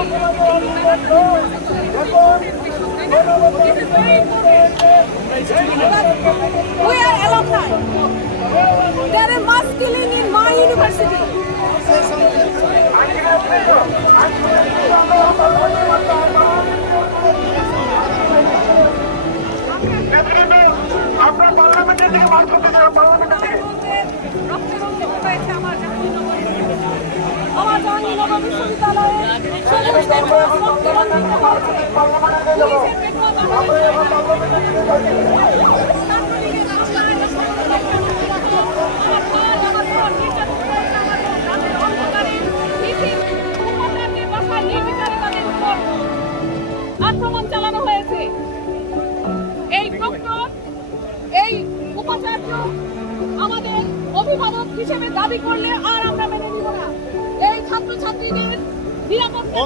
We are alumni. There is mass killing in my university. আপনার পার্লামেন্টের দিকে March করতে চাই, পার্লামেন্টের দিকে আমার জাহাঙ্গীরনগর বিশ্ববিদ্যালয়ে পুলিশের আক্রমণ চালানো হয়েছে। এই প্রক্টর, এই উপাচার্য আমাদের অভিভাবক হিসেবে দাবি করলে আর আমরা মেনে নিব না। এই ছাত্রছাত্রীদের নিরাপত্তা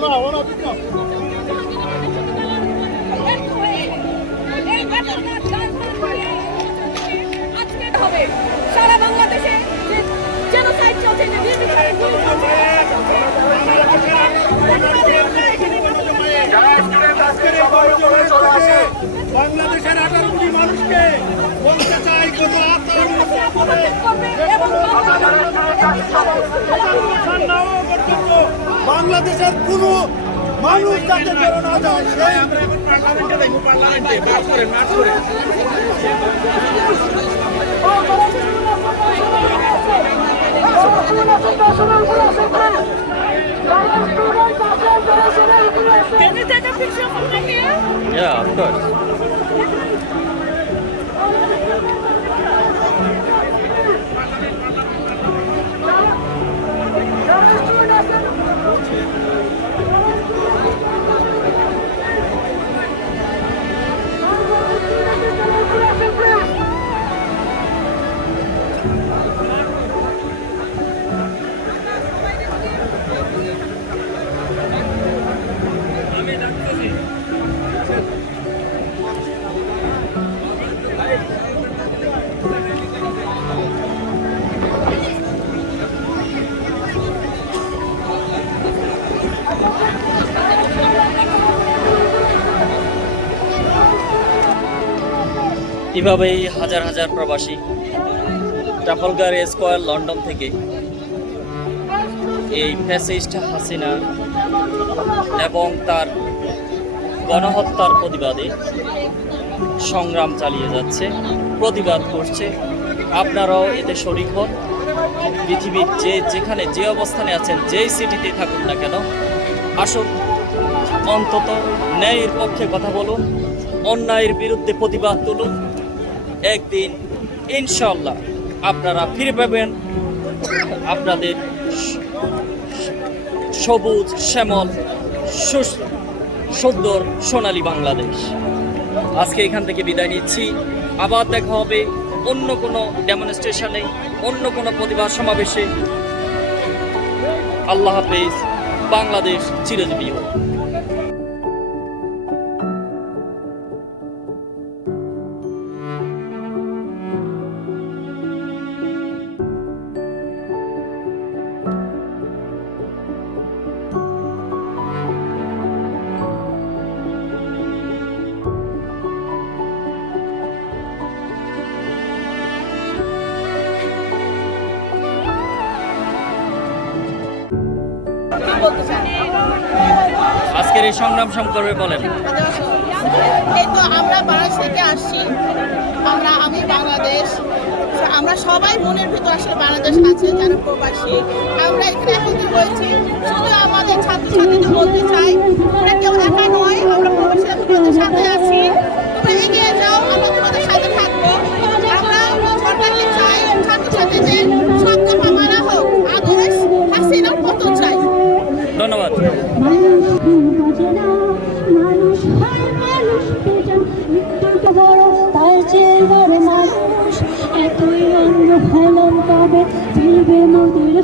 আজকে হবে সারা বাংলাদেশে যে জেনোসাইড চলছে, যে নির্বিচারে গুলি চলছে, বাংলাদেশের 18 কোটি মানুষকে বলতে চাই কত বাংলাদেশের কোনো মানুষ যাতে বেরো না যায় সেই পার্লামেন্টে মার্চ করে Can you take a picture from here? Yeah, of course. এভাবেই হাজার হাজার প্রবাসী ট্রাফালগার স্কয়ার লন্ডন থেকে এই ফ্যাসিস্ট হাসিনা এবং তার গণহত্যার প্রতিবাদে সংগ্রাম চালিয়ে যাচ্ছে, প্রতিবাদ করছে। আপনারাও এতে শরিক হন। পৃথিবীর যেখানে যে অবস্থানে আছেন, যেই সিটিতে থাকুন না কেন, আসুন অন্তত ন্যায়ের পক্ষে কথা বলুন, অন্যায়ের বিরুদ্ধে প্রতিবাদ তুলুন। একদিন ইনশাআল্লাহ আপনারা ফিরে পাবেন আপনাদের সবুজ শ্যামল সুন্দর সোনালী বাংলাদেশ। আজকে এখান থেকে বিদায় নিচ্ছি। আবার দেখা হবে অন্য কোনো ডেমনস্ট্রেশনে, অন্য কোনো প্রতিবাদ সমাবেশে। আল্লাহ হাফেজ। বাংলাদেশ চিরজীবী হোক। আজকের এই সংগ্রাম সম্পর্কে বলেন। এই তো আমরা বাংলাদেশ থেকে আসছি, আমি বাংলাদেশ, আমরা সবাই মনের ভিতর আসলে বাংলাদেশ আছে যারা প্রবাসী, আমরা এখানে একত্রিত হয়েছি। শুধু আমাদের ছাত্রছাত্রীদের বলতে চাই, আমরা কেউ একা নয়, আমরা প্রবাসীরা তোমাদের সাথে আছি, তোমরা এগিয়ে যাও, আমরা তোমাদের সাথে থাকবো। আমরা সরকারকে চাই ছাত্রছাত্রীদের সব দফা মারা হোক, আদর্শ হাসিনার পতন চাই। ধন্যবাদ। মানুষ হয় মানুষকে মৃত্যুটা বড়, তার চেয়ে বড় মানুষ এতই অন্ধ ফেলন, তবে ফিরবে মোদের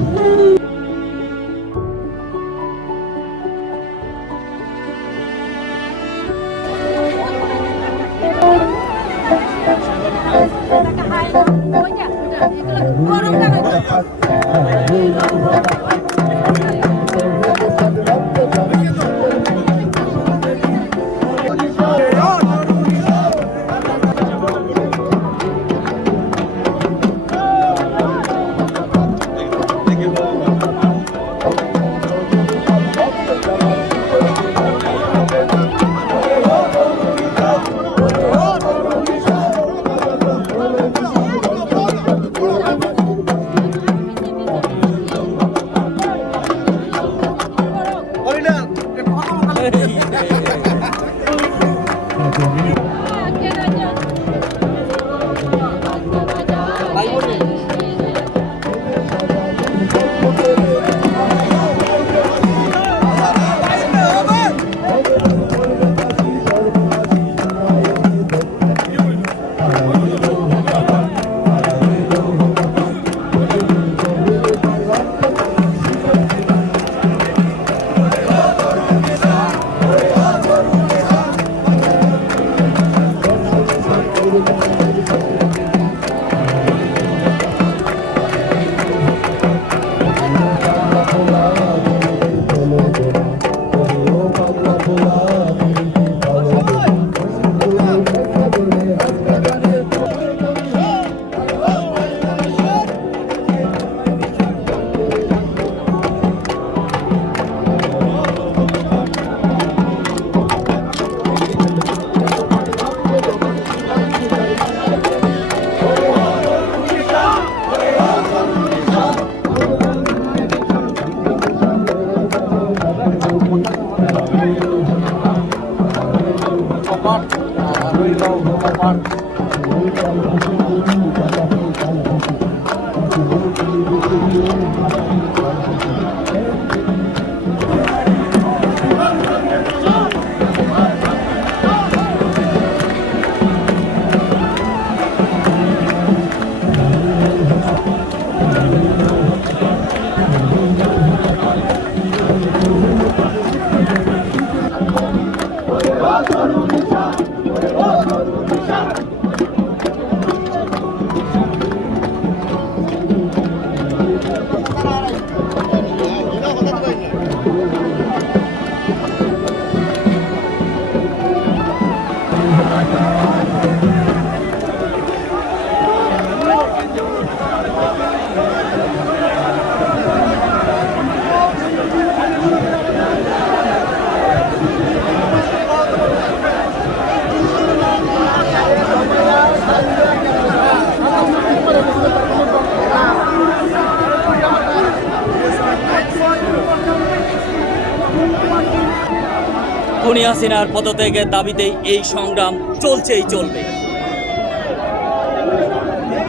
খুনি হাসিনার পদত্যাগের দাবিতে এই সংগ্রাম চলছেই চলবে।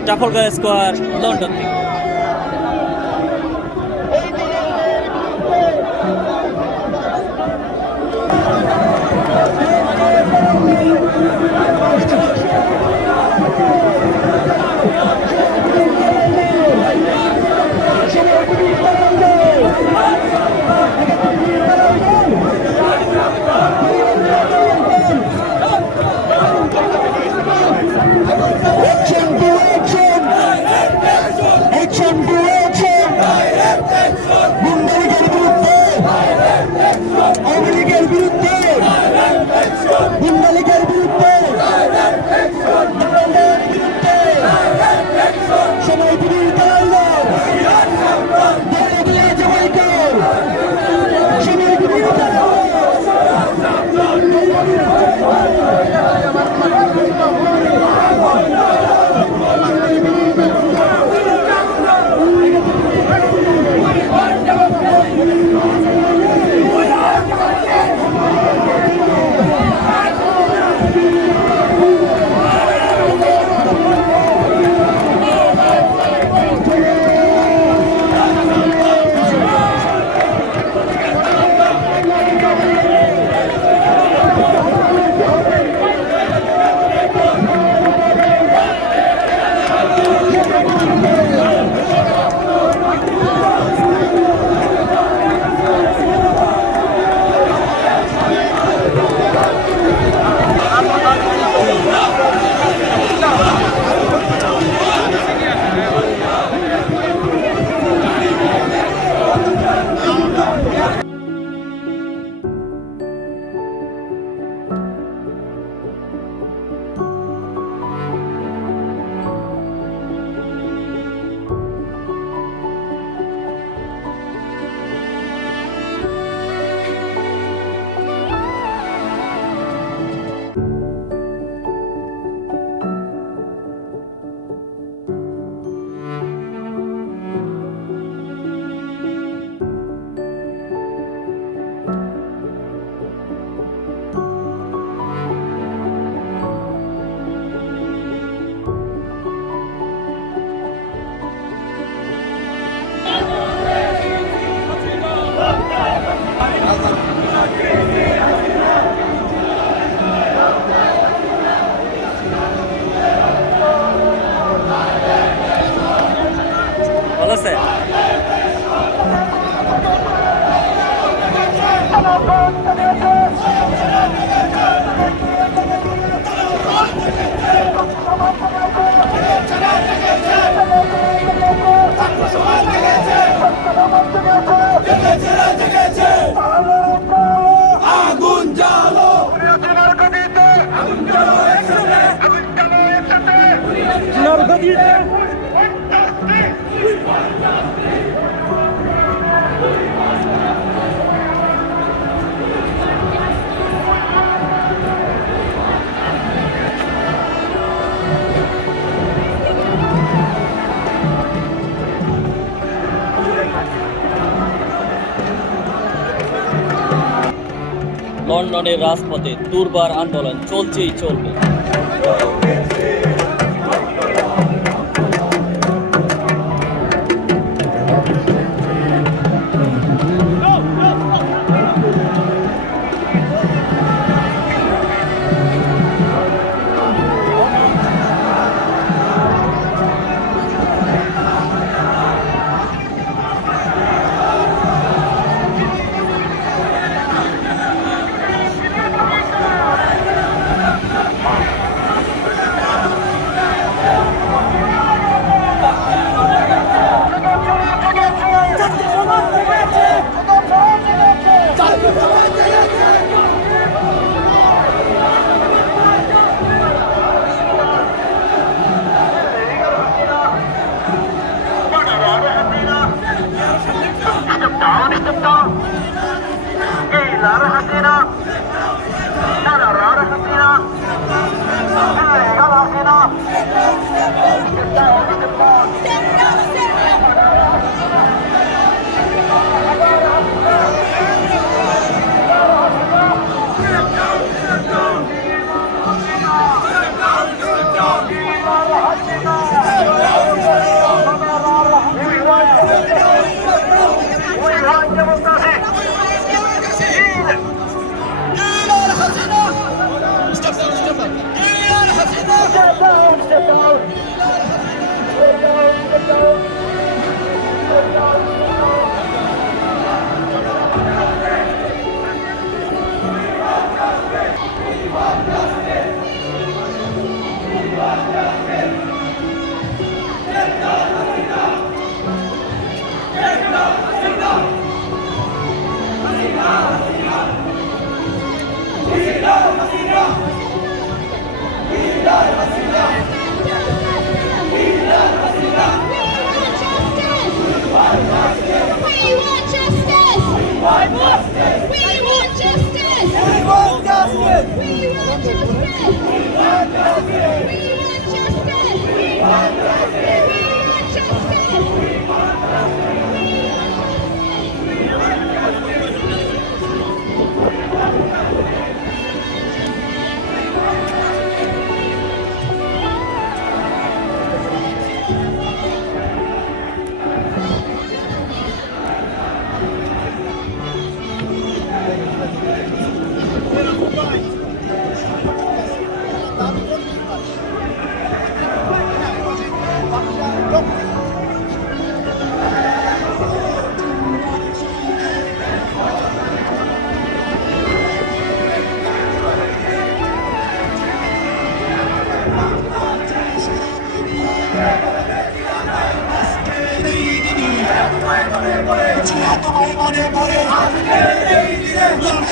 ট্রাফালগার স্কোয়ার, লন্ডন থেকে। ভালো আছে? আগুন জ্বালো, লন্ডনের রাজপথে দুর্বার আন্দোলন চলছেই চলবে।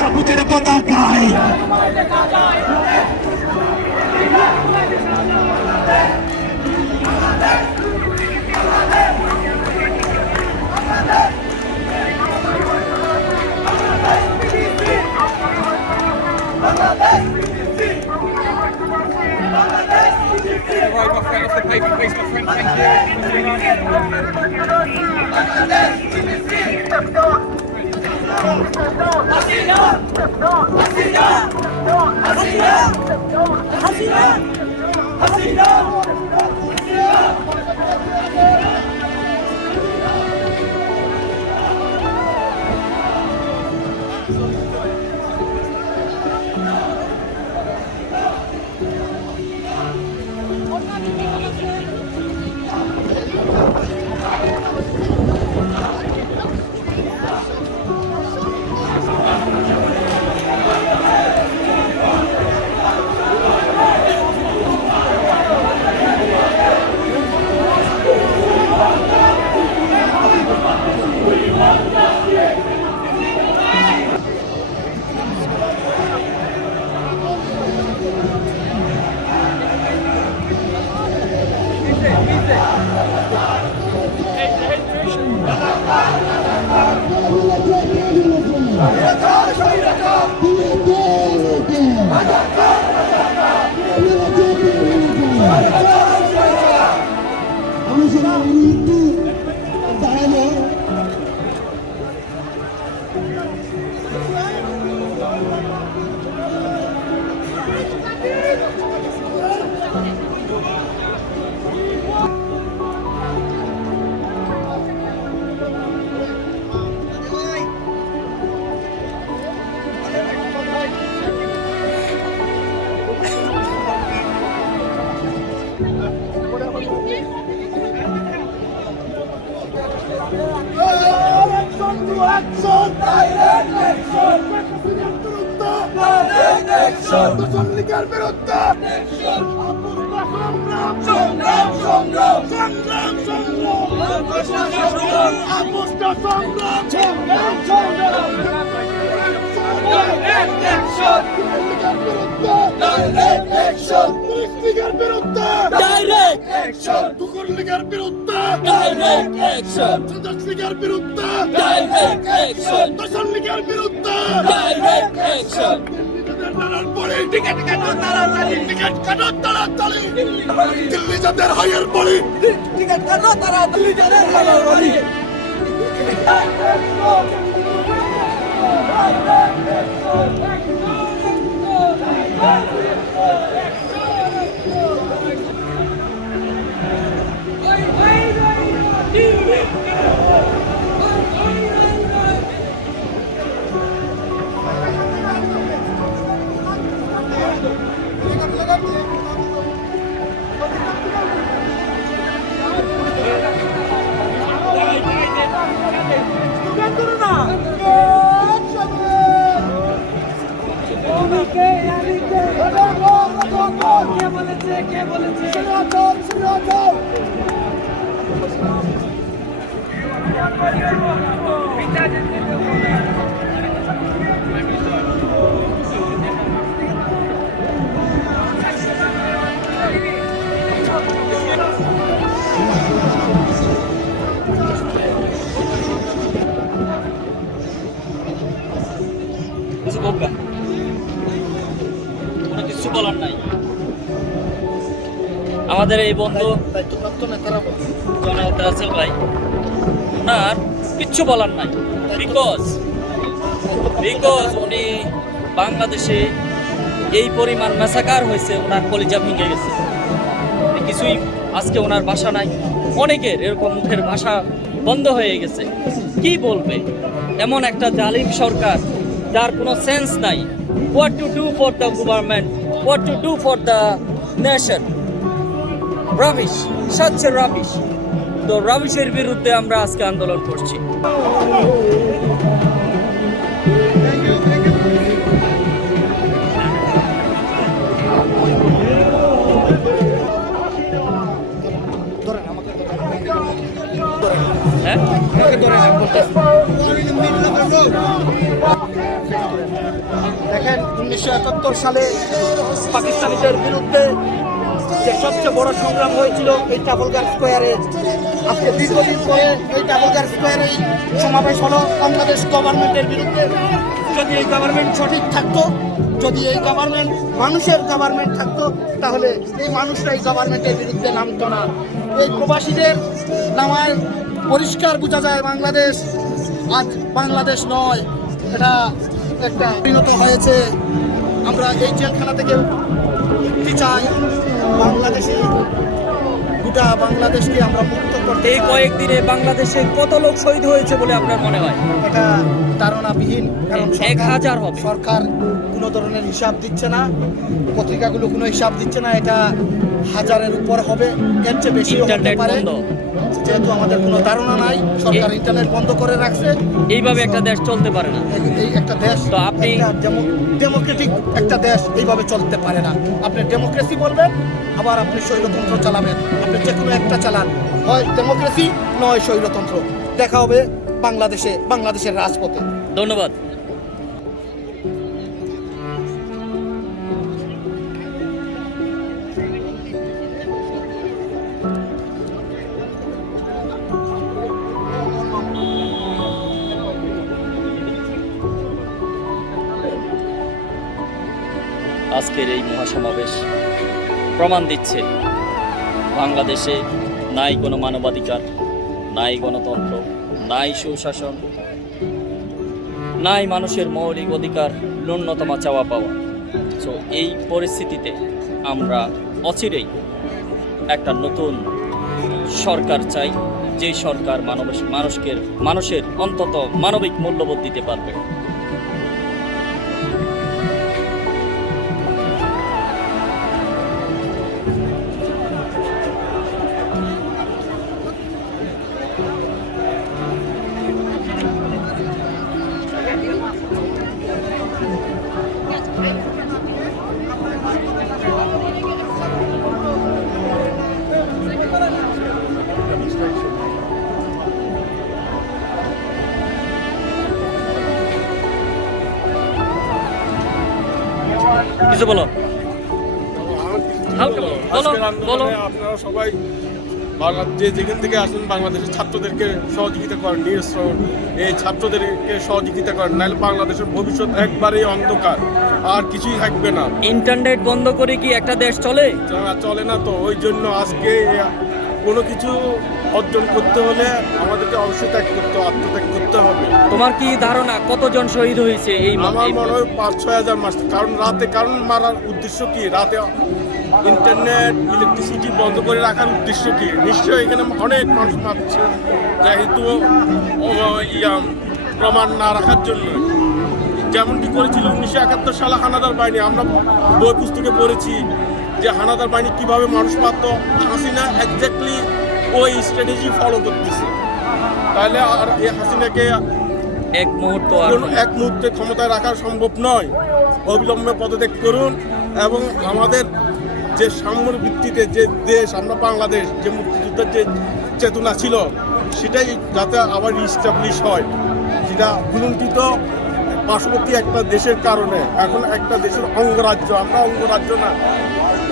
সবুজের পতাকায় Right, my friend, off the paper, please, my friend. শ্রমিকের বিরুদ্ধে সংগ্রাম সংগ্রাম সংগ্রাম সংগ্রাম আপুষ্ট সংগ্রাম সংগ্রাম সংগ্রাম শ্রমিকের বিরুদ্ধে ডাইরেক্ট অ্যাকশন পুলিশ লীগের বিরুদ্ধে ডাইরেক্ট অ্যাকশন টুকুর লীগের বিরুদ্ধে ডাইরেক্ট অ্যাকশন সন্ত্রাস লীগের বিরুদ্ধে ডাইরেক্ট অ্যাকশন দর্শন লীগের বিরুদ্ধে ডাইরেক্ট অ্যাকশন টিকিট কাটো তাড়াতাড়ি টিকিট কাটো তাড়াতাড়ি দিল্লি যাদের হাইয়ার বলি টিকিট কাটো তাড়াতাড়ি যাদের হাইয়ার বলি কিছু বলবে? কোনো কিছু বলার নাই। আমাদের এই বন্ধু জনাব রাসেল ভাই, ওনার কিচ্ছু বলার নাই, বিকজ উনি বাংলাদেশে এই পরিমাণ ম্যাসাকার হয়েছে, ওনার কলিজা ভেঙে গেছে। কিছুই আজকে ওনার ভাষা নাই, অনেকের এরকম মুখের ভাষা বন্ধ হয়ে গেছে। কি বলবে এমন একটা জালিম সরকার যার কোনো সেন্স নাই, what to do for the government, what to do for the nation. Rubbish, সাচ্ছে rubbish. তো রাবিশের বিরুদ্ধে আমরা আজকে আন্দোলন করছি। হ্যাঁ, দেখেন 1971 সালে পাকিস্তানিদের বিরুদ্ধে যে সবচেয়ে বড় সংগ্রাম হয়েছিল এই ট্রাফলগার স্কোয়ারে। আজকে দীর্ঘদিন পরে এই ট্রাফলগার স্কোয়ারেই সমাবেশ হলো বাংলাদেশ গভর্নমেন্টের বিরুদ্ধে। যদি এই গভর্নমেন্ট সঠিক থাকতো, যদি এই গভর্নমেন্ট মানুষের গভর্নমেন্ট থাকতো, তাহলে এই মানুষরা এই গভর্নমেন্টের বিরুদ্ধে নামতো না। এই প্রবাসীদের নামায় পরিষ্কার বোঝা যায় বাংলাদেশ আজ বাংলাদেশ নয়, এটা একটা পরিণত হয়েছে। আমরা এই জেলখানা থেকে মুক্তি চাই, বাংলাদেশে গোটা বাংলাদেশকে আমরা মুক্ত করতে এই চাই। কয়েকদিনে বাংলাদেশে কত লোক শহীদ হয়েছে বলে আপনার মনে হয়? এটা ধারণাবিহীন, কারণ 1000 হবে। সরকার কোনো ধরনের হিসাব দিচ্ছে না, পত্রিকাগুলো কোনো হিসাব দিচ্ছে না। এটা 1000-এর উপর হবে, এর চেয়ে বেশি হতে ইন্টারনেট পারে। বন্ধ। যেহেতু আমাদের কোনো ধারণা নাই, সরকার ইন্টারনেট বন্ধ করে রাখছে। এইভাবে একটা দেশ চলতে পারে না। এই একটা দেশ, তো আপনি- ডেমোক্রেটিক একটা দেশ এইভাবে চলতে পারে না। আপনি ডেমোক্রেসি বলবেন, আবার আপনি স্বৈরতন্ত্র চালাবেন। আপনি যে কোনো একটা চালান, হয় ডেমোক্রেসি নয় স্বৈরতন্ত্র। দেখা হবে বাংলাদেশের রাজপথে। ধন্যবাদ। আজকের এই মহাসমাবেশ প্রমাণ দিচ্ছে বাংলাদেশে নাই কোনো মানবাধিকার, নাই গণতন্ত্র, নাই সুশাসন, নাই মানুষের মৌলিক অধিকার, ন্যূনতম চাওয়া পাওয়া। সো এই পরিস্থিতিতে আমরা অচিরেই একটা নতুন সরকার চাই, যেই সরকার মানুষের অন্তত মানবিক মূল্যবোধ দিতে পারবে। কিছু বলো। হালকা বলো আজকের বলো আন্দোলনে আপনারা সবাই যে যেখান থেকে আসেন বাংলাদেশের ছাত্রদেরকে সহযোগিতা করেন, নিরস্ত্র এই ছাত্রদেরকে সহযোগিতা করেন, নাহলে বাংলাদেশের ভবিষ্যৎ একবারেই অন্ধকার, আর কিছুই থাকবে না। ইন্টারনেট বন্ধ করে কি একটা দেশ চলে? চলে না তো, ওই জন্য আজকে কোনো কিছু অর্জন করতে হলে আমাদেরকে অবশ্যই আত্মত্যাগ করতে হবে। তোমার কি ধারণা কতজন শহীদ হয়েছে এই আমার মনে হয় 5-6 হাজার মাস, কারণ মারার উদ্দেশ্য কি? রাতে ইন্টারনেট ইলেকট্রিসিটি বন্ধ করে রাখার উদ্দেশ্য কি? নিশ্চয়ই এখানে অনেক মানুষ মারছে, যেহেতু প্রমাণ না রাখার জন্য। যেমনটি করেছিল 1971 সালে হানাদার বাহিনী, আমরা বই পুস্তকে পড়েছি যে হানাদার বাহিনী কিভাবে মানুষ মারত। হাসিনা এক্স্যাক্টলি ওই স্ট্র্যাটেজি ফলো করতেছে। তাহলে আর এই হাসিনাকে এক মুহূর্ত এক মুহূর্তে ক্ষমতায় রাখা সম্ভব নয়। অবিলম্বে পদত্যাগ করুন এবং আমাদের যে সাম্যর ভিত্তিতে যে দেশ, আমরা বাংলাদেশ, যে মুক্তিযুদ্ধের যে চেতনা ছিল সেটাই যাতে আবার রিস্টাবলিশ হয়, সেটা ভুলুণ্ঠিত পার্শ্ববর্তী একটা দেশের কারণে এখন একটা দেশের অঙ্গরাজ্য, আমরা অঙ্গরাজ্য না।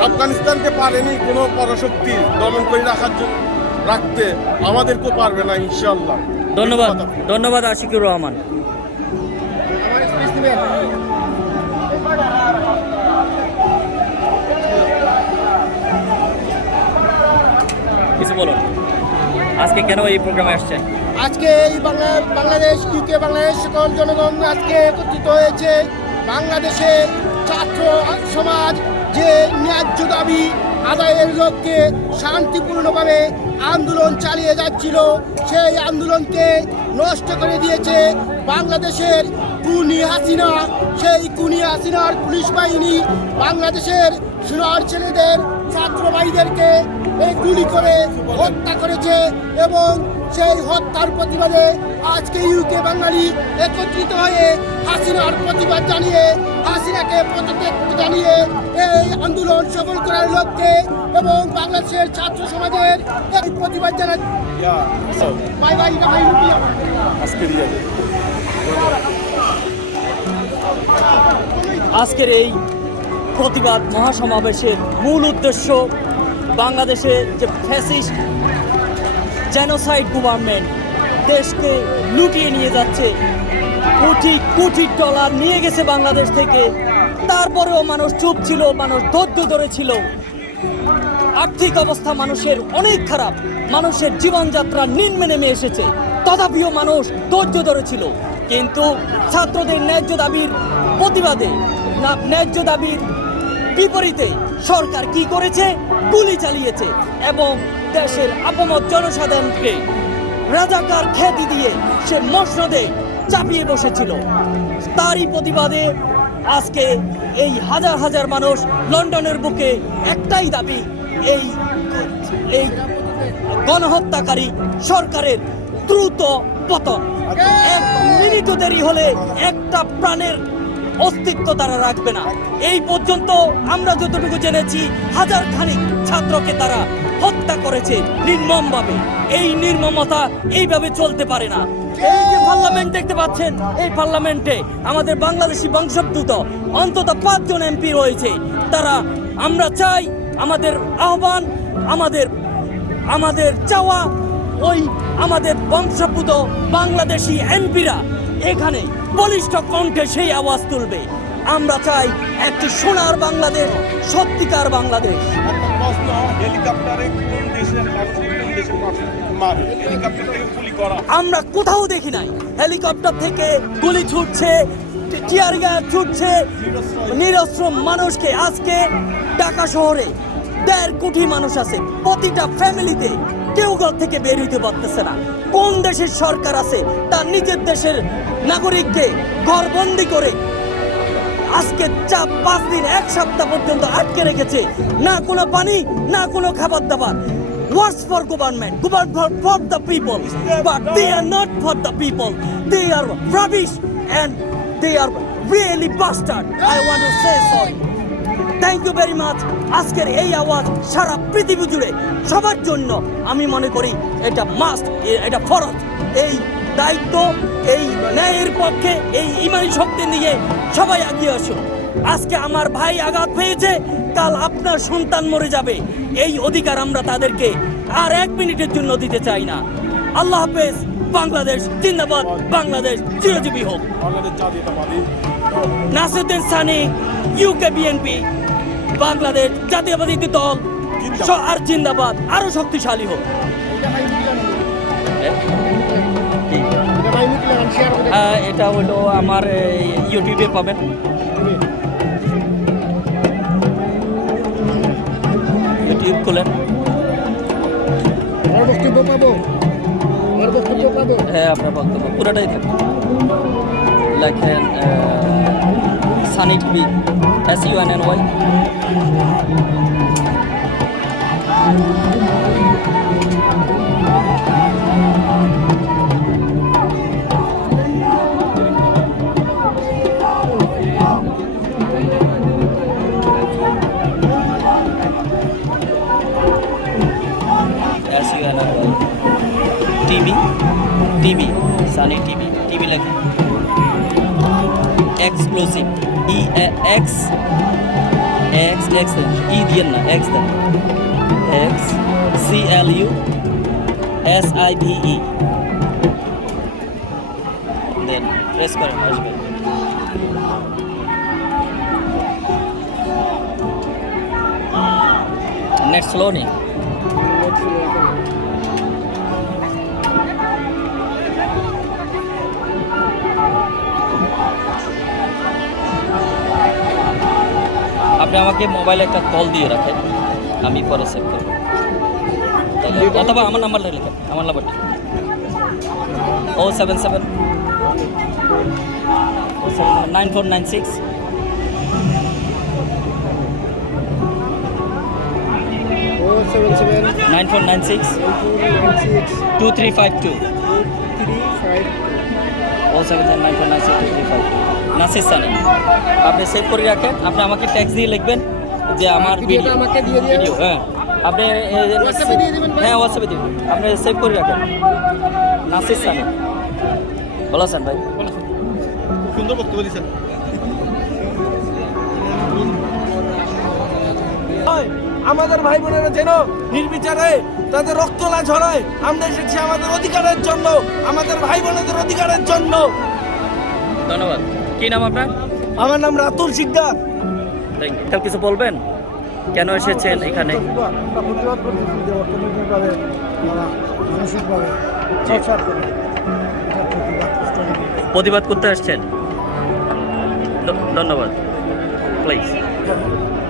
আফগানিস্তানকে পারেনি কোনো পরাশক্তি দমন করে রাখতে, আমাদেরকেও পারবে না ইনশাল্লাহ। ধন্যবাদ আশিকুর রহমান। কিছু বলুন, আজকে কেন এই প্রোগ্রামে আসছেন? আজকে এই বাংলাদেশ ইউকে বাংলাদেশ সকল জনগণ আজকে একত্রিত হয়েছে। বাংলাদেশের ছাত্র সমাজ যে ন্যায্য দাবি আদায়ের লক্ষ্যে শান্তিপূর্ণভাবে আন্দোলন চালিয়ে যাচ্ছিল, সেই আন্দোলনকে নষ্ট করে দিয়েছে বাংলাদেশের খুনি হাসিনা। সেই খুনি হাসিনার পুলিশ বাহিনী বাংলাদেশের সোনার ছেলেদের ছাত্র ভাইদেরকে গুলি করে হত্যা করেছে এবং সেই হত্যার প্রতিবাদে আজকে ইউকে বাঙালি একত্রিত হয়ে হাসিনার প্রতিবাদ জানিয়ে, হাসিনাকে পদত্যাগ জানিয়ে এই আন্দোলন সফল করার লক্ষ্যে এবং বাংলাদেশের ছাত্র সমাজের এই প্রতিবাদ জানায়। আজকের এই প্রতিবাদ মহাসমাবেশের মূল উদ্দেশ্য বাংলাদেশে যে ফ্যাসিস্ট জেনোসাইড গভর্নমেন্ট দেশকে লুটিয়ে নিয়ে যাচ্ছে, কোটি কোটি ডলার নিয়ে গেছে বাংলাদেশ থেকে, তারপরেও মানুষ চুপ ছিল, মানুষ ধৈর্য ধরেছিল। আর্থিক অবস্থা মানুষের অনেক খারাপ, মানুষের জীবনযাত্রা নিম্নে নেমে এসেছে, তথাপিও মানুষ ধৈর্য ধরেছিল। কিন্তু ছাত্রদের ন্যায্য দাবির প্রতিবাদে, ন্যায্য দাবির বিপরীতে সরকার কি করেছে? গুলি চালিয়েছে এবং দেশের আপমত জনসাধারণকে রাজাকার খ্যাতি দিয়ে সে মসনদে চাপিয়ে বসেছিল। তারই প্রতিবাদে আজকে এই হাজার হাজার মানুষ লন্ডনের বুকে একটাই দাবি, এই গণহত্যাকারী সরকারের দ্রুত পতন। এক মিনিটও দেরি হলে একটা প্রাণের অস্তিত্ব তারা রাখবে না। এই পর্যন্ত আমরা যতটুকু জেনেছি হাজার খানিক ছাত্রকে তারা হত্যা করেছে নির্মমভাবে। এই নির্মমতা এইভাবে চলতে পারে না। এই যে পার্লামেন্ট দেখতে পাচ্ছেন, এই পার্লামেন্টে আমাদের বাংলাদেশি বংশোদ্ভূত অন্তত 5 জন এমপি রয়েছে। তারা, আমরা চাই, আমাদের আহ্বান, আমাদের চাওয়া, ওই আমাদের বংশোদ্ভূত বাংলাদেশি এমপিরা এখানে বলিষ্ঠ কণ্ঠে সেই আওয়াজ তুলবে। আমরা চাই একটি সোনার বাংলাদেশ, সত্যিকার বাংলাদেশ। আমরা কোথাও দেখি নাই হেলিকপ্টার থেকে গুলি ছুটছে, টিয়ার গ্যাস ছুটছে নিরস্ত্র মানুষকে। আজকে ঢাকা শহরে 1.5 কোটি মানুষ আছে, প্রতিটা ফ্যামিলিতে কেউ ঘর থেকে বের হইতে পারতেছে না। কোন দেশের সরকার আছে তার নিজের দেশের নাগরিককে ঘরবন্দি করে আজকে 5 দিন 1 সপ্তাহ পর্যন্ত আটকে রেখেছে? না কোনো পানি, না কোনো খাবার দাবার। What's for government? Government for the people, but they are not for the people. They are rubbish and they are really bastard. I want to say sorry. Thank you very much. আজকের এই আওয়াজ সারা পৃথিবী জুড়ে সবার জন্য আমি মনে করি এটা মাস্ট, এটা ফরজ। এই দায়িত্ব, এই ন্যায়ের পক্ষে, এই ইমানি শক্তি নিয়ে সবাই এগিয়ে আসুন। আজকে আমার ভাই আঘাত পেয়েছে, কাল আপনার সন্তান মরে যাবে। এই অধিকার আমরা তাদেরকে আর 1 মিনিটের জন্য দিতে চাই না। আল্লাহ হাফেজ। বাংলাদেশ জিন্দাবাদ, বাংলাদেশ চিরজীবী হোক। বাংলাদেশ জাতীয়তাবাদী নাসিরউদ্দিন সানি, ইউকে বিএনপি, বাংলাদেশ জাতীয়তাবাদী দল আর জিন্দাবাদ, আরো শক্তিশালী হোক। এটা হলো আমার ইউটিউবে পাবেন। ইউটিউব খুলেন। হ্যাঁ, আপনার বক্তব্য পুরোটাই থাকবে। লেখেন Sunny TV, SUNNY। TV Sunny TV লেখেন। এক্সক্লুসিভ, EX ই দিয়েন না, X দেন, XCLUSIVE দেন, প্রেস করেন, আসবে। নেট স্লো নেই। আপনি আমাকে মোবাইলে একটা কল দিয়ে রাখেন, আমি পরে সেভ করব। তাহলে অথবা আমার নাম্বারটা লিখেন, আমার নাম্বারটা 077 9496 9496 2352 নাসির সানি। আপনি সেভ করে রাখেন। আপনি আমাকে ট্যাক্স দিয়ে লিখবেন যে আমার ভিডিও, হ্যাঁ আপনি হ্যাঁ হোয়াটসঅ্যাপে দিবেন। আপনি সেভ করে রাখেন নাসির সানি। ভালো আছেন ভাই? সুন্দর বক্তব্য দিয়েছেন। আমাদের ভাই বোনেরা যেন নির্বিচারে তাদের রক্ত না ঝরায়। আমরা এসেছি আমাদের অধিকারের জন্য, আমাদের ভাই বোনদের অধিকারের জন্য। ধন্যবাদ। কি নাম আপনার? আমার নাম রাতুল শিকদার। কেউ কিছু বলবেন? কেন এসেছেন এখানে? প্রতিবাদ করতে আসছেন? ধন্যবাদ। Please,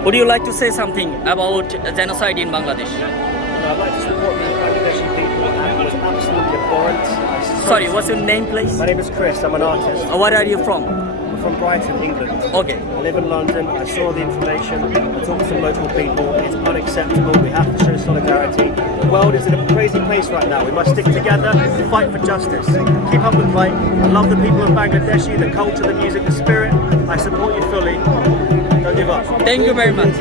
would you like to say something about genocide in Bangladesh? I'd like to support the Bangladeshi people. It was absolutely abhorrent. Sorry, what's your name, please? My name is Chris. I'm an artist. Where are you from? I'm from Brighton, England. Okay. I live in London. I saw the information. I talked to some local people. It's unacceptable. We have to show solidarity. The world is in a crazy place right now. We must stick together and fight for justice. Keep up the fight. I love the people of Bangladeshi, the culture, the music, the spirit. I support you fully. Don't give up. Thank you very much.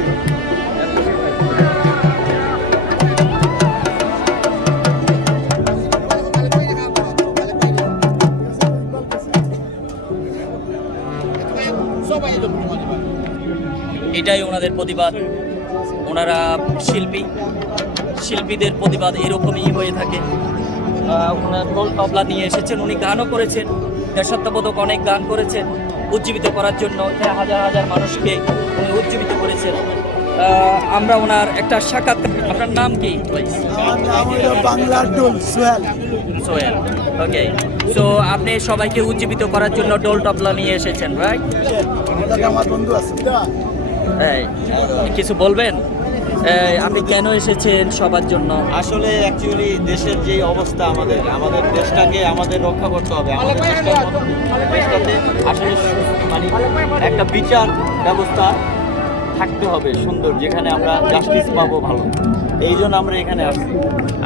এটাই ওনাদের প্রতিবাদ। ওনারা শিল্পীদের প্রতিবাদ এরকমই হয়ে থাকে। ওনার ঢোল তবলা নিয়ে এসেছেন, উনি গানও করেছেন, দেশাত্মবোধক অনেক গান করেছেন উজ্জীবিত করার জন্য। হাজার হাজার মানুষকে উনি উজ্জীবিত করেছেন। আমরা ওনার একটা সাক্ষাৎ। আপনার নাম কি? বাংলার ঢোল সোহেল। সোহেল, ওকে। সো আপনি সবাইকে উজ্জীবিত করার জন্য ঢোল তবলা নিয়ে এসেছেন, রাইট? আমার বন্ধু আছে। কিছু বলবেন? আপনি কেন এসেছেন সবার জন্য? আসলে অ্যাকচুয়ালি দেশের যে অবস্থা, আমাদের দেশটাকে আমাদের রক্ষা করতে হবে। আমাদের দেশটাতে আসলে মানে একটা বিচার ব্যবস্থা থাকতে হবে সুন্দর, যেখানে আমরা জাস্টিস পাবো ভালো। এই জন্য আমরা এখানে আসছি।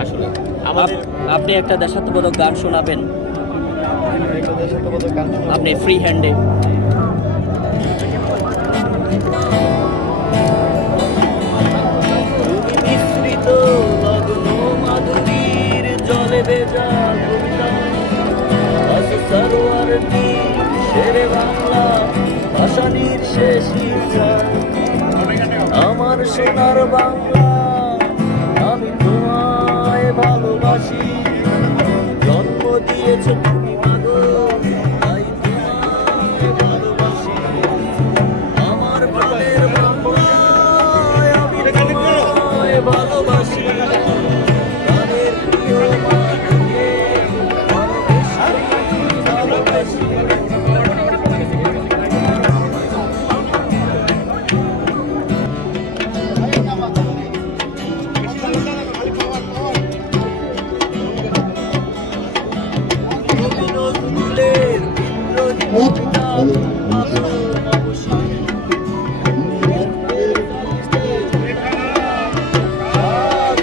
আসলে আমাদের আপনি একটা দেশাত্মবোধক গান শোনাবেন? আপনি ফ্রি হ্যান্ডে। মিশ্রিত লগ্ন মাধুরীর জলে ভেজা কবিতা, সরোয়ার শেরে বাংলা ভাষা নির্শেষ বেশি চাই। আমার সোনার বাংলা আমি তোমায় ভালোবাসি, জন্ম দিয়েছো তুমি মাগো তাই তোমায় ভালোবাসি। আমার প্রাণের বাংলা আমি তোমায় ভালোবাসি, প্রাণের প্রিয় মাকে ভালোবাসি। নজরুলের বিদ্রোহী কবিতা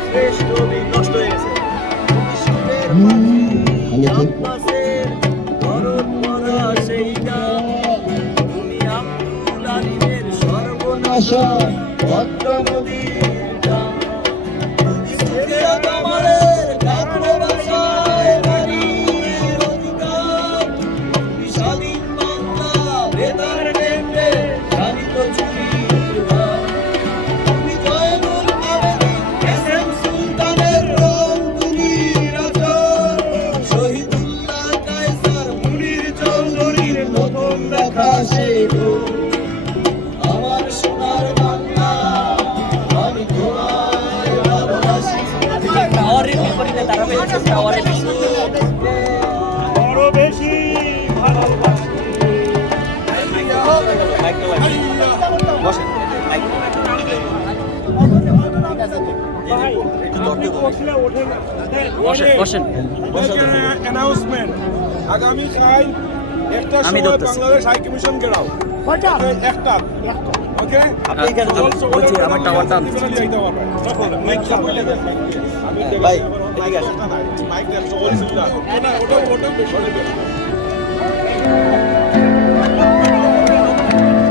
শ্রেষ্ঠ কবি নষ্ট হয়ে গেছে। আব্বাসের ভরত ভরা সেই গান, তুমি আব্দুল আলিমের সর্বনাশা ভদ্র নদীর গান, তুমি সুখের কামালের কাব্য ভাষায় নারীর অধিকার, তুমি স্বাধীন বাংলা বেতার কেন্দ্রে শানিত চুরির গান, তুমি জয়নুল আবেদিন এসএম সুলতানের রং তুলির আচর, শহীদুল্লাহ কায়সার মুনির চৌধুরীর নতুন দেখা সেই রূপ। আমার সোনার বাংলা আমি তোমায় ভালোবাসি। টাওয়ারের বিপরীতে দাঁড়াবে, টাওয়ারের বড় বেশি ভালোবাসি। বসেন। অ্যানাউন্সমেন্ট আগামীকাল একটা আমি সময় ধরতেছি। বাংলাদেশ হাই কমিশন ঘেরাও একটা ওকে আপনি এখানে চলুন। বলছি, আমার টাওয়ারটা আনতে ভাই এদিকে আসেন। ওটা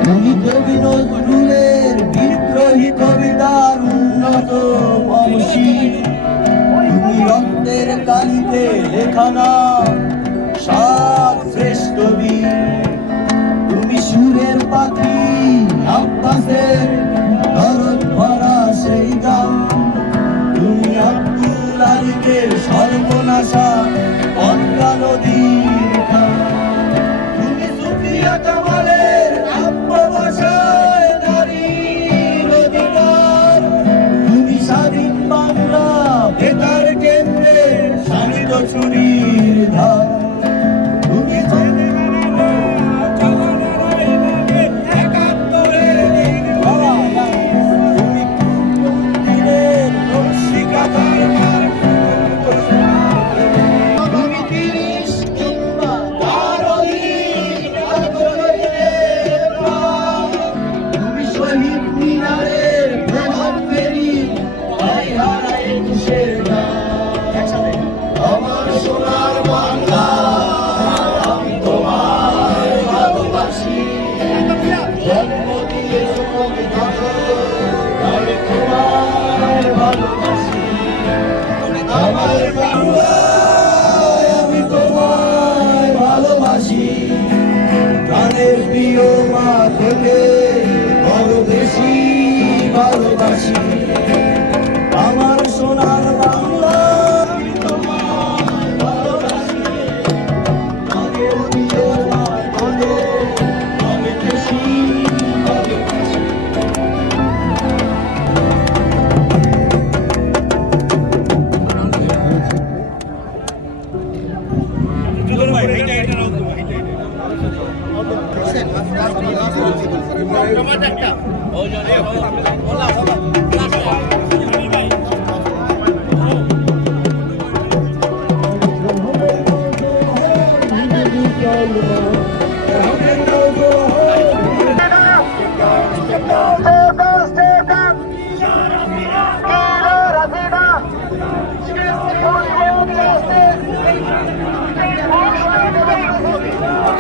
তুমি কবি নজরুলের বিদ্রোহী কবিতার উন্নত বংশী, তুমি রক্তের কালিতে লেখা নাম সাত শ্রেষ্ঠ বীর, তুমি সুরের পাখি আব্বাসের দরদ ভরা সেই গান, তুমি আব্দুল আলিমের সর্বনাশা পদ্মা নদীর খান, তুমি সুফিয়া কামালের কাব্য ভাষায় নারীর অধিকার, তুমি স্বাধীন বাংলা বেতার কেন্দ্রে শানিত চুরির ধার, তুমি একাত্তরের তুমি দিনের রশ্মিকাতার মার, তুমি ৩০ কিংবা তার অধিক তুমি শহীদ মিনারের প্রভাত ফেরি তাই হারায় একুশের গান। আমার সোনার বাংলা আমি তোমায় ভালোবাসি, জন্ম দিয়েছো তুমি মাগো আমি তোমায় ভালোবাসি। আমার বাংলা আমি তোমায় ভালোবাসি, প্রাণের প্রিয় মা থেকে বড় বেশি ভালোবাসি। আমার সোনার বাংলা আমি তোমায় ভালোবাসি, প্রাণের প্রিয় মা থেকে আমি বেশি ভালোবাসি।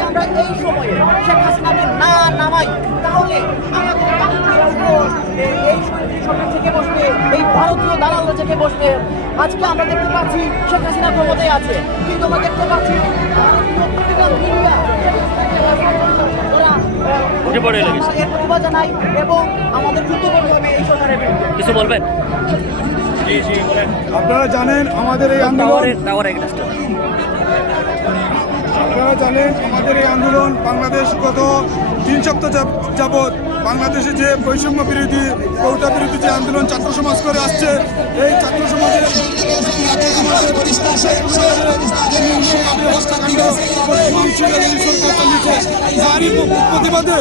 আমরা এই সময়ে শেখ হাসিনাকে না নামাই তাহলে আমাদের এই সরকার থেকে বসবে, এই ভারতীয় দালালরা থেকে বসবে। আজকে আমরা দেখতে পাচ্ছি শেখ হাসিনা ক্ষমতায় আছে, কিন্তু আমরা দেখতে পাচ্ছি ভারতীয় মিডিয়া ওরা উঠে পড়ে লেগেছে। এর প্রতিবাদ জানাই এবং আমাদের যুদ্ধ করতে হবে এই সরকারের বিরুদ্ধে। কিছু বলবেন? আপনারা জানেন আমাদের এই আন্দোলন, টাওয়ারে একটা আপনারা জানেন আমাদের এই আন্দোলন বাংলাদেশ গত 3 সপ্তাহ যাবৎ বাংলাদেশে যে বৈষম্য বিরোধী কৌটা বিরোধী যে আন্দোলন ছাত্র সমাজ করে আসছে, এই ছাত্র সমাজের তারই প্রতিবাদে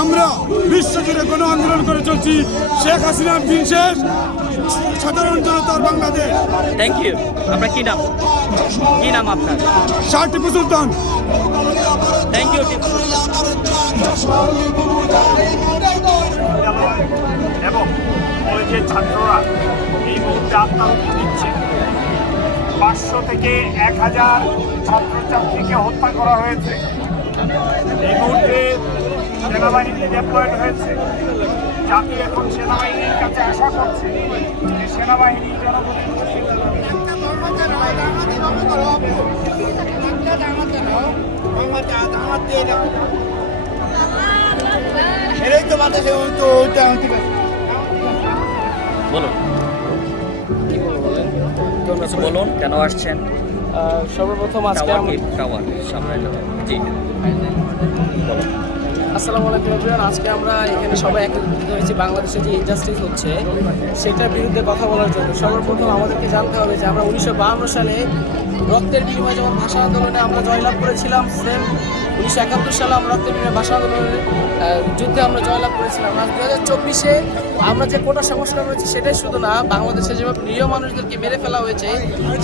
আমরা বিশ্বজুড়ে গণ আন্দোলন করে চলছি। শেখ হাসিনার দিন শেষ, সাধারণ জনতার বাংলাদেশ। Thank you. আপনার কি নাম? কি নাম আপনার? শাহ টিপু সুলতান। Thank you. এবং কলেজের ছাত্ররা এই মুহূর্তে আত্মাহুতি দিচ্ছে। 500 থেকে 1000 ছাত্রছাত্রীকে হত্যা করা হয়েছে। এই মুহূর্তে সেনাবাহিনী ডেপ্লয়েড হয়েছে। জাতি এখন সেনাবাহিনীর কাছে আশা করছে যে সেনাবাহিনী বলুন, কিছু বলুন, কেন আসছেন? সর্বপ্রথম আজকে টাওয়ার সামনে জি বলুন। আসসালামু আলাইকুম এভরিওয়ান। আজকে আমরা এখানে সবাই একত্রিত হয়েছি বাংলাদেশে যে ইনজাস্টিস হচ্ছে সেটার বিরুদ্ধে কথা বলার জন্য। সর্বপ্রথম আমাদেরকে জানতে হবে যে আমরা 1952 সালে রক্তের বিনিময়ে যেমন ভাষা আন্দোলনে আমরা জয়লাভ করেছিলাম, সেম 1971 সালে আমরা রক্তের বিনিময়ে ভাষা আন্দোলনের যুদ্ধে আমরা জয়লাভ করেছিলাম। আজ 2024-এ আমরা যে কোটা সংস্কার করেছি সেটাই শুধু না, বাংলাদেশে যেভাবে নিরীহ মানুষদেরকে মেরে ফেলা হয়েছে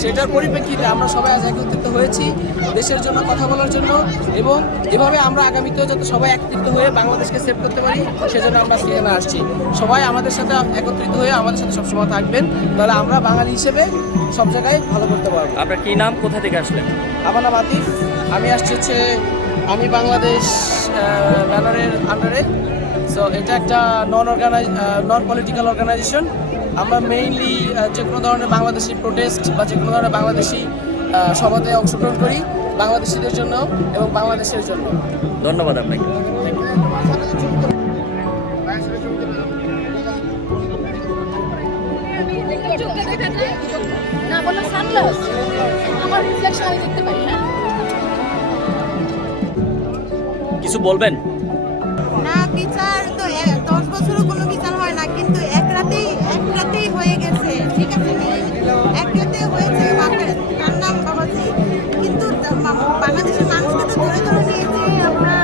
সেটার পরিপ্রেক্ষিতে আমরা সবাই আজ একত্রিত হয়েছি দেশের জন্য কথা বলার জন্য, এবং এভাবে আমরা আগামীতেও যাতে সবাই একত্রিত হয়ে বাংলাদেশকে সেভ করতে পারি সেজন্য আমরা এখানে আসছি। সবাই আমাদের সাথে একত্রিত হয়ে আমাদের সাথে সবসময় থাকবেন, তাহলে আমরা বাঙালি হিসেবে সব জায়গায় ভালো করতে পারবো। আপনার কি নাম, কোথা থেকে আসলেন? আমার নাম আতিফ, আমি আসছি হচ্ছে আমি বাংলাদেশ ব্যানারের আন্ডারে। সো এটা একটা নন পলিটিক্যাল অর্গানাইজেশন। আমরা মেইনলি যে কোনো ধরনের বাংলাদেশি প্রোটেস্ট বা যে কোনো ধরনের বাংলাদেশি সভাতে অংশগ্রহণ করি বাংলাদেশিদের জন্য এবং বাংলাদেশের জন্য। ধন্যবাদ আপনাকে। না বললাম সানগ্লাস, আমার রিফ্লেকশন আমি দেখতে পাই। হ্যাঁ, কিছু বলবেন? না, বিচার তো 10 বছরও কোনো বিচার হয় না, কিন্তু এক রাতেই হয়ে গেছে। ঠিক আছে, এক রাতে হয়েছে, তার নাম বাবাজি। কিন্তু বাংলাদেশের মানুষকে তো ধরে নিয়েছে, আমরা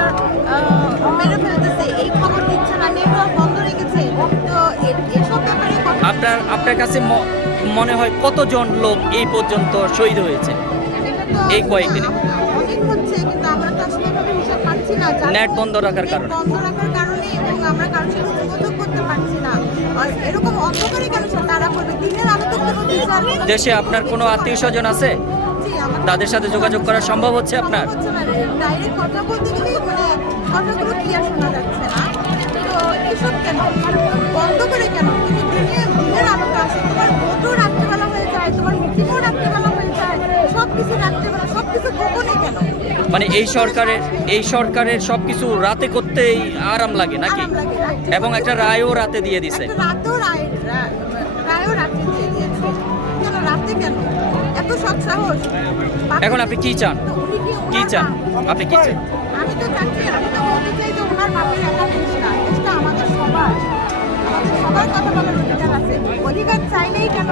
মেরে ফেলতেছে, এই খবর দিচ্ছে না, নেটওয়ার্ক বন্ধ রেখেছে। তো এসব ব্যাপারে আপনার কাছে মনে হয় কতজন লোক এই পর্যন্ত শহীদ হয়েছে এই কয়েকদিনে? অনেক হচ্ছে, কিন্তু আমরা তো আসলে এভাবে হিসাব পাচ্ছি না। নেট বন্ধ রাখার কারণে এবং আমরা কারোর সাথে যোগাযোগ করতে পারছি না। আর এরকম অন্ধকারে কেন তারা করবে? দিনের আলো তো কোনো বিচার। দেশে আপনার কোনো আত্মীয় স্বজন আছে? তাদের সাথে যোগাযোগ করা সম্ভব হচ্ছে আপনার? ডাইরেক্ট কথা বলতে গেলেই মানে কথাগুলো ক্লিয়ার শোনা যাচ্ছে না। তো এসব কেন বন্ধ করে কেন? তুমি দিনের আলোটা আসে, তোমার ভোটও রাত্রেবেলা হয়ে যায়, তোমার মিটিংও রাত্রেবেলা হয়ে যায়, সবকিছু রাত্রেবেলা, সবকিছু গোপনে কেন? মানে এই সরকারের সবকিছু রাতে করতেই আরাম লাগে নাকি? এবং একটা রায়ও রাতে দিয়ে দিছে। রায়ও রাতে দিয়ে দিয়েছে। কেন রাতে কেন এত সব সাহস? এখন আপনি কি চান? কি চান আপনি? কি চান? আমি তো চাচ্ছি, আমি তো বলতে চাই যে ওনার বাপের একা দেশ না, দেশটা আমাদের সবার। আমাদের সবার কথা বলার অধিকার আছে। অধিকার চাইলেই কেন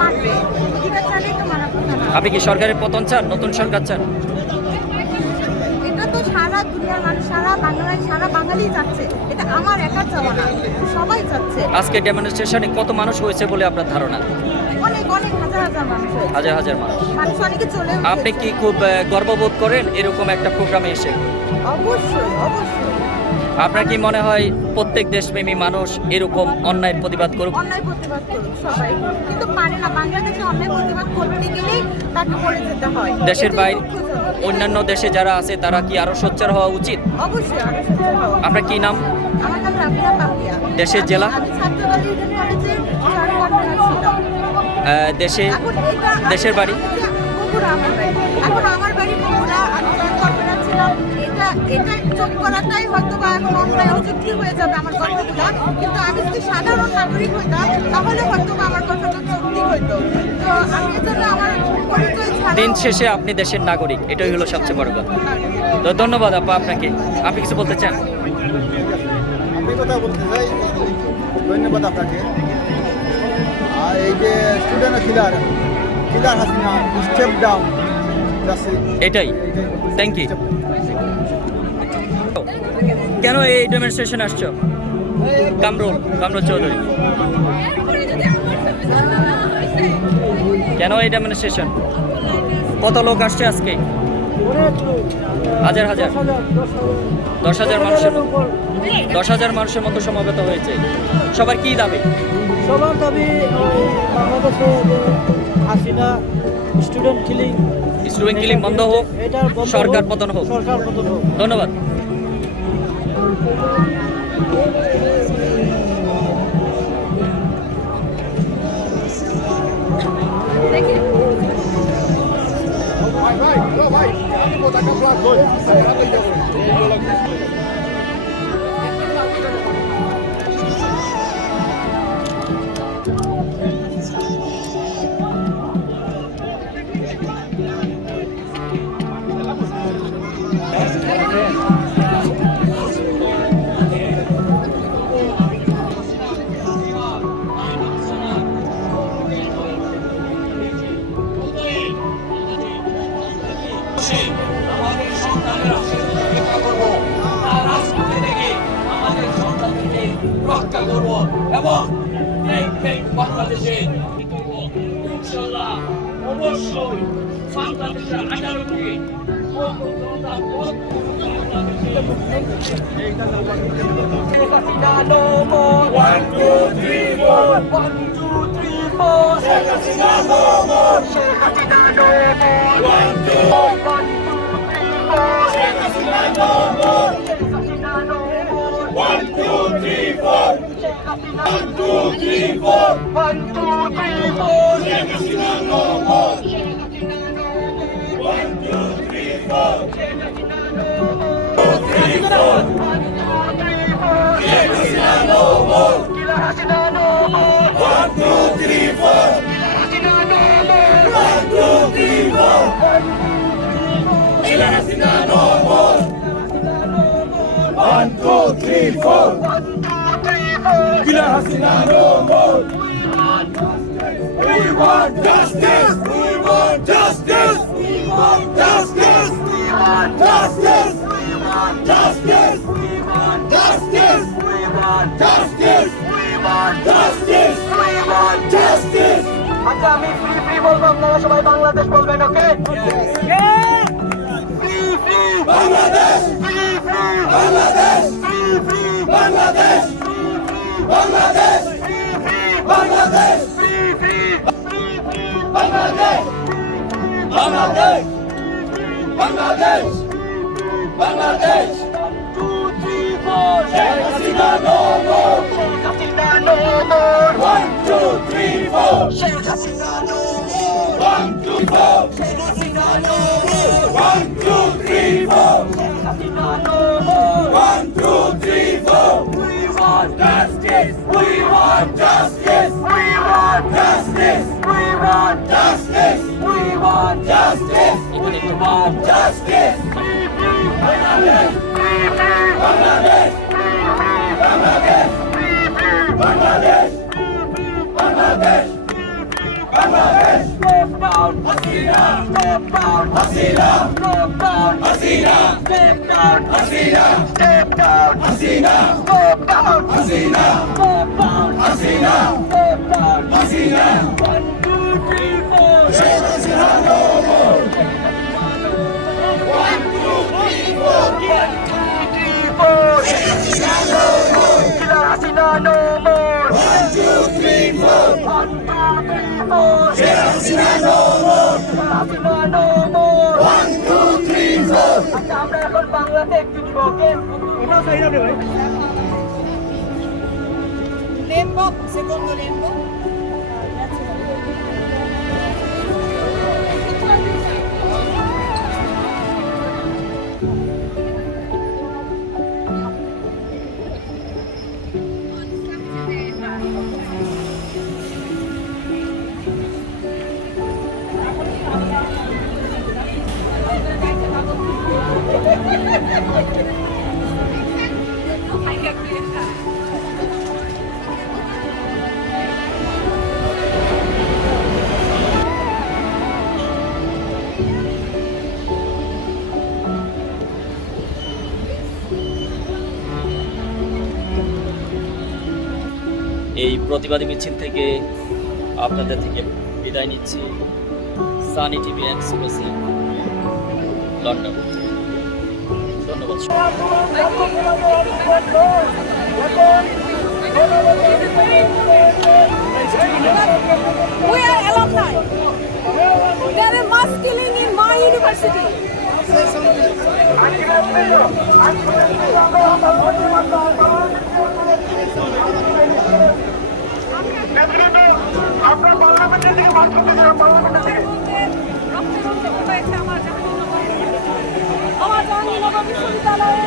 মারবে? অধিকার চাইলেই তো মারার কথা না। আপনি কি সরকারের পতন চান? নতুন সরকার চান? এটা তো সারা দুনিয়ার মানুষ, সারা বাঙালি চাচ্ছে। এটা আমার একা চাওয়া না, সবাই চাচ্ছে। আজকে ডেমনস্ট্রেশনে কত মানুষ হয়েছে বলে আপনার ধারণা? অনেক হাজার মানুষ হয়েছে। হাজার মানুষ অনেকে চলে। আপনি কি খুব গর্ববোধ করেন এরকম একটা প্রোগ্রামে এসে? অবশ্যই। আপনার কি মনে হয় প্রত্যেক দেশপ্রেমী মানুষ এরকম অন্যায়ের প্রতিবাদ করুক? অন্যায় প্রতিবাদ করুক সবাই, কিন্তু পারে না। বাংলাদেশে অন্যায় প্রতিবাদ করতে গেলেই তাকে বলে যেতে হয়। দেশের বাইরে অন্যান্য দেশে যারা আছে তারা কি আরো সোচ্চার হওয়া উচিত? অবশ্যই আরো সোচ্চার হওয়া। আপনার কি নাম? আমার নাম রাবিয়া পাপিয়া। দেশের জেলা? আমি ছাত্রদল ইউনিয়ন কলেজের ছিলাম। দেশের বাড়ি? বগুড়া। আমার বাড়ি বগুড়া। আমি ছিলাম। এটা এটা যোগ করাটাই হয়তো বা এখন অন্যায় অযুক্তি হয়ে যাবে আমার কথাগুলো, কিন্তু আমি যদি সাধারণ নাগরিক হইতাম তাহলে হয়তো বা আমার কথাটা যৌক্তিক হইতো। তো আমি এজন্য আমার পরিচয় ছাড়া দিন শেষে আপনি দেশের নাগরিক, এটাই হলো সবচেয়ে বড় কথা। তো ধন্যবাদ আপা আপনাকে। আপনি কিছু বলতে চান? আমি কথা বলতে চাই, ধন্যবাদ আপনাকে। আর এই যে স্টুডেন্ট কিলার হাসিনা স্টেপ ডাউন, এটাই, থ্যাংক ইউ। কেন এই ডেমনস্ট্রেশন আসছো? কামরুল চৌধুরী, কেন এই ডেমনস্ট্রেশন? কত লোক আসছে আজকে? হাজার 10,000 মানুষের মতো সমবেত হয়েছে। সবার কি দাবি? সবার দাবি বাংলাদেশে হাসিনা স্টুডেন্ট কিলিং বন্ধ হোক, সরকার পতন হোক। ধন্যবাদ। রক্ষা করবো এবং বাংলাদেশে ইনশাল্লাহ অবশ্যই বাংলাদেশের 18টি আচ্ছা, আমি ফ্রি বলবো, আপনারা সবাই বাংলাদেশ বলবেন, ওকে? আমরা এখন বাংলাতে একটু দিব, ওকে? lembo, secondo lembo. এই প্রতিবাদী মিছিল থেকে আপনাদের থেকে বিদায় নিচ্ছি। Sunny TV exclusive, London. ধন্যবাদ। We are alumni. There is mass killing in my university. আপনার পার্লামেন্টের দিকে মাঠ করতে যাবেন, পার্লামেন্টের দিকে। আমার জাহাঙ্গীরনগর বিশ্ববিদ্যালয়ে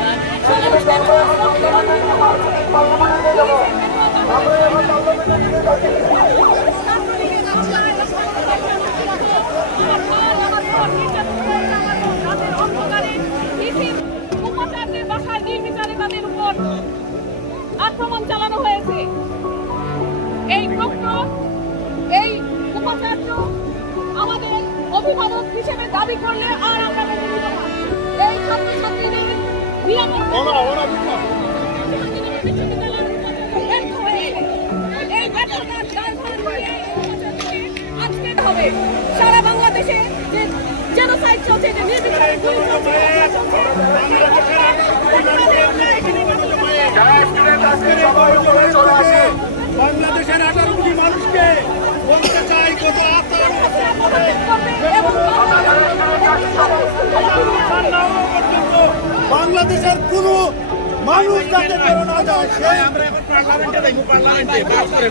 উপাচার্যের বাসায় নির্বিচারে তাদের উপর আক্রমণ চালানো হয়েছে। এই প্রক্টর, এই উপাচার্য আমাদের অভিভাবক হিসেবে দাবি করলে আর আমরা মেনে নিব না। এই ছাত্রছাত্রীদের নিরাপত্তা ব্যর্থ হয়েছে। এই ব্যর্থতার দায়ভার নিয়ে আজকে হবে সারা বাংলাদেশে যে জেনোসাইড চলছে, যে নির্বিচারে গুলি চলছে, বাংলাদেশের 18 কোটি মানুষকে বলতে চাই কত বাংলাদেশের কোন মানুষ যাতে বেরো না যায় সেই আমরা এখন পার্লামেন্টে দেখব, পার্লামেন্টে মার্চ করে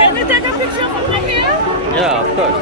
Can we take a picture from right here? Yeah, of course.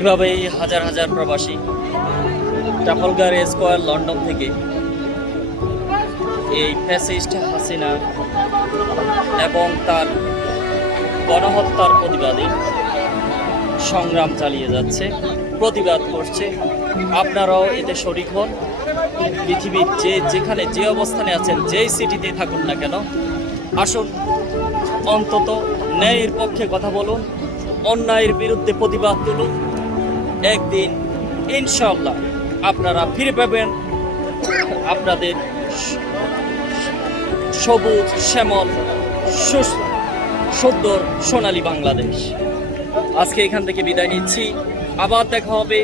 এভাবেই হাজার হাজার প্রবাসী ট্রাফালগার স্কয়ার লন্ডন থেকে এই ফ্যাসিস্ট হাসিনা এবং তার গণহত্যার প্রতিবাদে সংগ্রাম চালিয়ে যাচ্ছে, প্রতিবাদ করছে। আপনারাও এতে শরিক হন। পৃথিবীর যেখানে যে অবস্থানে আছেন, যেই সিটিতে থাকুন না কেন, আসুন অন্তত ন্যায়ের পক্ষে কথা বলুন, অন্যায়ের বিরুদ্ধে প্রতিবাদ তুলুন। একদিন ইনশাআল্লাহ আপনারা ফিরে পাবেন আপনাদের সবুজ শ্যামল সুন্দর সোনালী বাংলাদেশ। আজকে এখান থেকে বিদায় নিচ্ছি। আবার দেখা হবে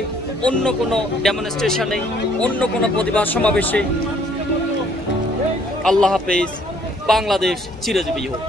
অন্য কোনো ডেমনস্ট্রেশনে, অন্য কোনো প্রতিবাদ সমাবেশে। আল্লাহ হাফেজ। বাংলাদেশ চিরজীবী হোক।